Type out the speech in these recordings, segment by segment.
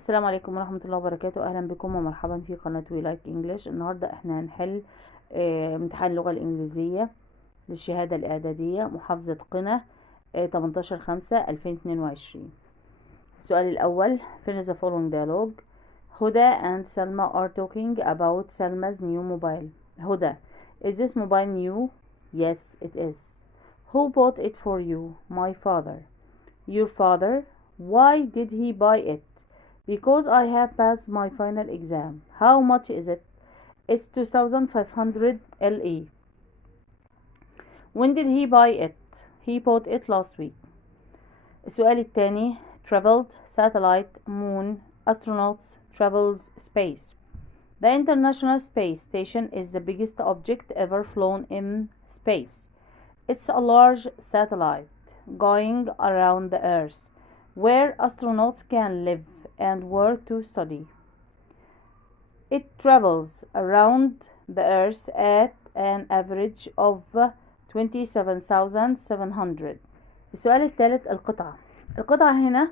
السلام عليكم ورحمة الله وبركاته. أهلا بكم ومرحبا في قناة وي لايك انجلش. النهاردة احنا هنحل امتحان اللغة الإنجليزية للشهادة الإعدادية محافظة قنا 18/5/2022. السؤال الأول: finish the following dialogue. Huda and Salma are talking about Salma's new mobile. Huda: is this mobile new? Yes, it is. Who bought it for you? My father. Your father? Why did he buy it? Because I have passed my final exam. How much is it? It's 2,500 LE. When did he buy it? He bought it last week. السؤال الثاني: traveled, satellite, moon, astronauts, travels, space. The International Space Station is the biggest object ever flown in space. It's a large satellite going around the Earth, where astronauts can live and work to study. It travels around the Earth at an average of 27,700. السؤال الثالث: القطعة هنا: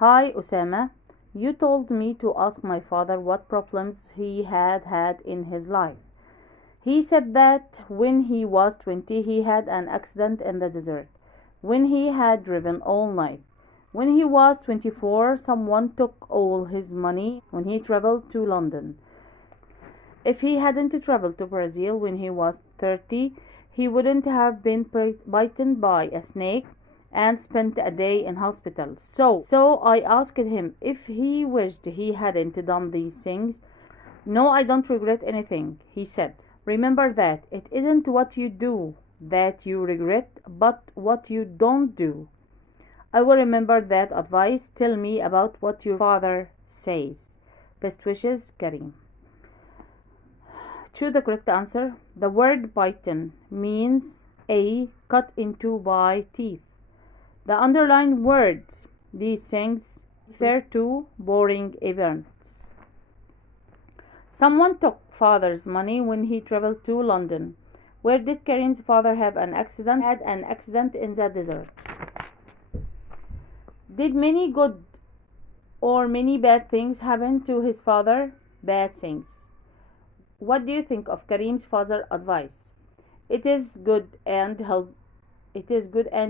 Hi أسامة, you told me to ask my father what problems he had in his life. He said that when he was 20 he had an accident in the desert, when he had driven all night. When he was 24, someone took all his money when he traveled to London. If he hadn't traveled to Brazil when he was 30, he wouldn't have been bitten by a snake and spent a day in hospital. So I asked him if he wished he hadn't done these things. No, I don't regret anything, he said. Remember that it isn't what you do that you regret, but what you don't do. I will remember that advice. Tell me about what your father says. Best wishes, Karim. Choose the correct answer. The word bitten means A. Cut into by teeth. The underlined words, these things, refer to boring events. Someone took father's money when he traveled to London. Where did Karim's father have an accident? Had an accident in the desert. Did many good or many bad things happen to his father? Bad things. What do you think of Karim's father's advice? It is good and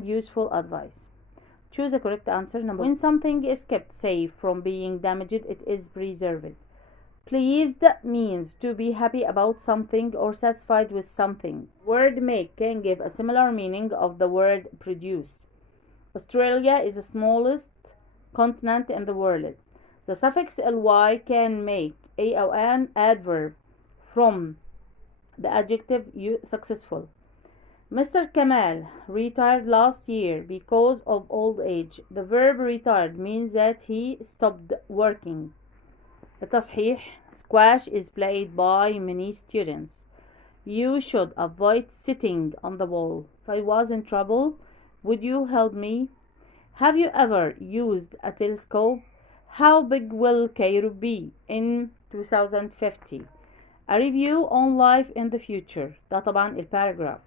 useful advice. Choose the correct answer. Number one. When something is kept safe from being damaged, it is preserved. Pleased means to be happy about something or satisfied with something. Word make can give a similar meaning of the word produce. Australia is the smallest continent in the world. The suffix ly can make an adverb from the adjective successful. Mr. Kamal retired last year because of old age. The verb retired means that he stopped working. التصحيح: squash is played by many students. You should avoid sitting on the ball. If I was in trouble, would you help me? Have you ever used a telescope? How big will Cairo be in 2050? A review on life in the future. ده طبعا الباراجراف.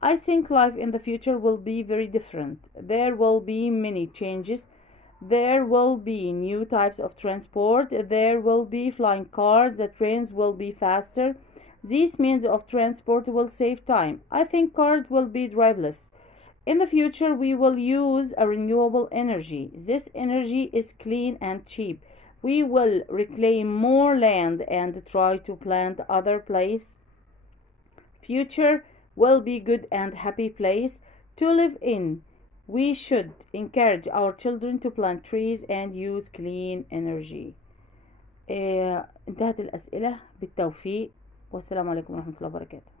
I think life in the future will be very different. There will be many changes. There will be new types of transport. There will be flying cars. The trains will be faster. These means of transport will save time. I think cars will be driverless. In the future, we will use a renewable energy. This energy is clean and cheap. We will reclaim more land and try to plant other places. Future will be good and happy place to live in. We should encourage our children to plant trees and use clean energy. انتهت الأسئلة. بالتوفيق والسلام عليكم ورحمة الله وبركاته.